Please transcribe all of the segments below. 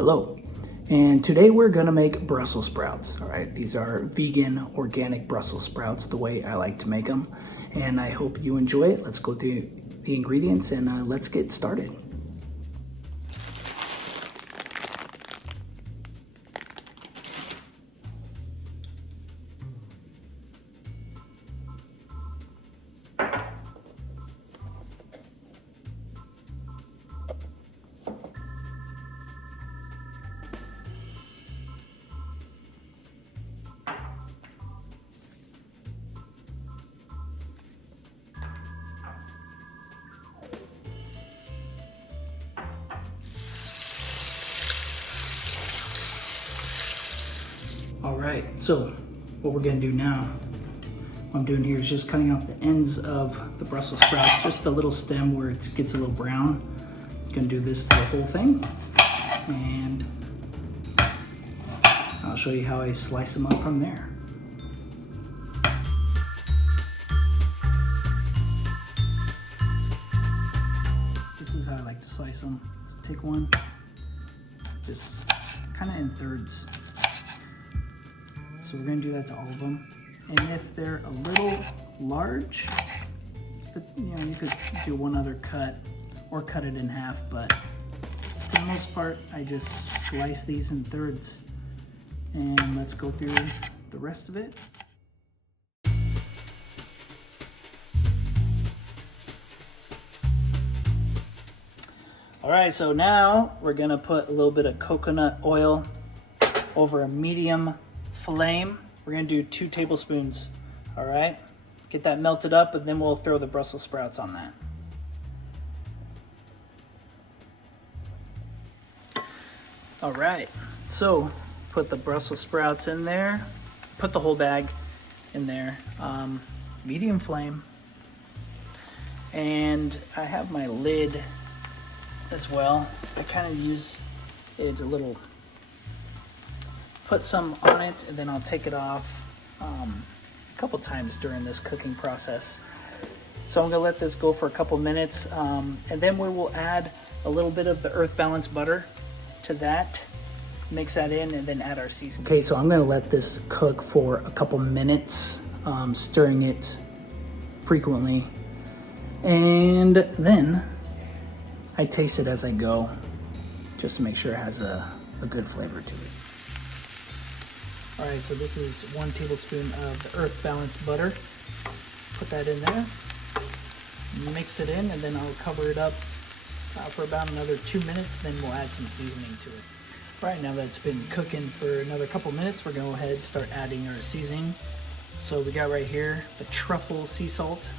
Hello, and today we're gonna make Brussels sprouts. All right, these are vegan, organic Brussels sprouts, the way I like to make them, and I hope you enjoy it. Let's go through the ingredients and let's get started. All right, so what we're gonna do now, what I'm doing here is just cutting off the ends of the Brussels sprouts, just the little stem where it gets a little brown. I'm gonna do this to the whole thing, and I'll show you how I slice them up from there. This is how I like to slice them. So take one, just kind of in thirds. So we're gonna do that to all of them. And if they're a little large, you could do one other cut or cut it in half, but for the most part, I just slice these in thirds. And let's go through the rest of it. All right, so now we're gonna put a little bit of coconut oil over a medium flame. We're gonna do 2 tablespoons, all right? Get that melted up, and then we'll throw the Brussels sprouts on that. All right, so put the Brussels sprouts in there, put the whole bag in there, medium flame. And I have my lid as well. I kind of use it a little, put some on it, and then I'll take it off a couple times during this cooking process. So I'm gonna let this go for a couple minutes, and then we will add a little bit of the Earth Balance butter to that, mix that in, and then add our seasoning. Okay, so I'm gonna let this cook for a couple minutes, stirring it frequently, and then I taste it as I go, just to make sure it has a good flavor to it. All right, so this is 1 tablespoon of the Earth Balance butter. Put that in there, mix it in, and then I'll cover it up for about another 2 minutes, then we'll add some seasoning to it. All right, now that it's been cooking for another couple minutes, we're gonna go ahead and start adding our seasoning. So we got right here the Truffle Sea Salt.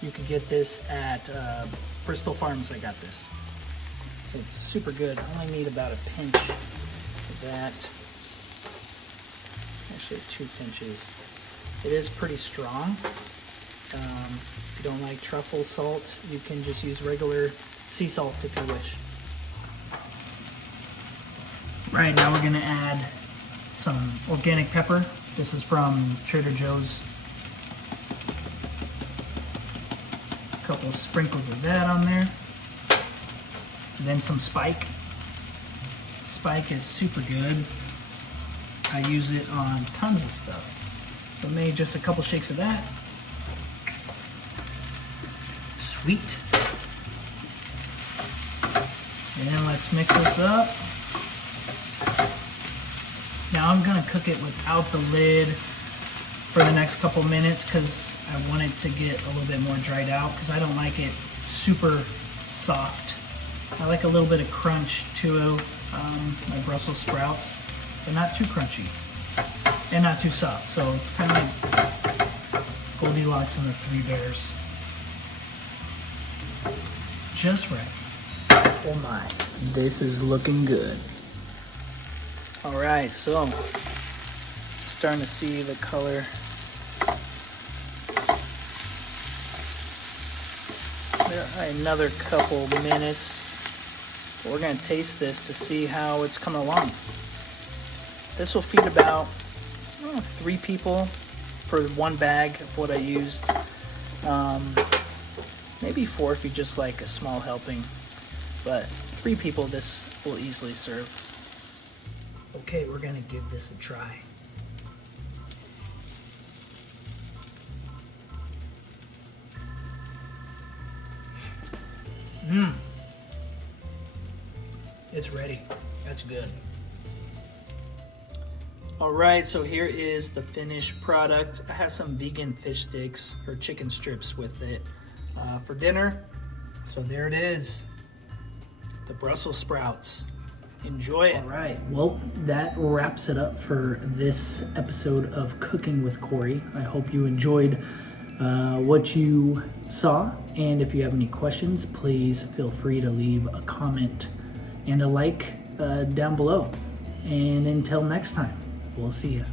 You could get this at Bristol Farms. I got this. So it's super good. I only need about a pinch of that. Actually 2 pinches. It is pretty strong. If you don't like truffle salt, you can just use regular sea salt if you wish. Right, now we're gonna add some organic pepper. This is from Trader Joe's. A couple of sprinkles of that on there. And then some spike. Spike is super good. I use it on tons of stuff. So maybe just a couple shakes of that. Sweet. And let's mix this up. Now I'm gonna cook it without the lid for the next couple minutes because I want it to get a little bit more dried out because I don't like it super soft. I like a little bit of crunch to my Brussels sprouts. They're not too crunchy and not too soft, so it's kind of like Goldilocks and the 3 Bears. Just right. Oh my, this is looking good. All right, so starting to see the color. Another couple minutes. We're gonna taste this to see how it's coming along. This will feed about 3 people for 1 bag of what I used. Maybe 4 if you just like a small helping. But 3 people, this will easily serve. Okay, we're gonna give this a try. It's ready. That's good. All right, so here is the finished product. I have some vegan fish sticks or chicken strips with it for dinner. So there it is, the Brussels sprouts. Enjoy it. All right, well, that wraps it up for this episode of Cooking with Korey. I hope you enjoyed what you saw, and if you have any questions, please feel free to leave a comment and a like down below. And until next time, we'll see you.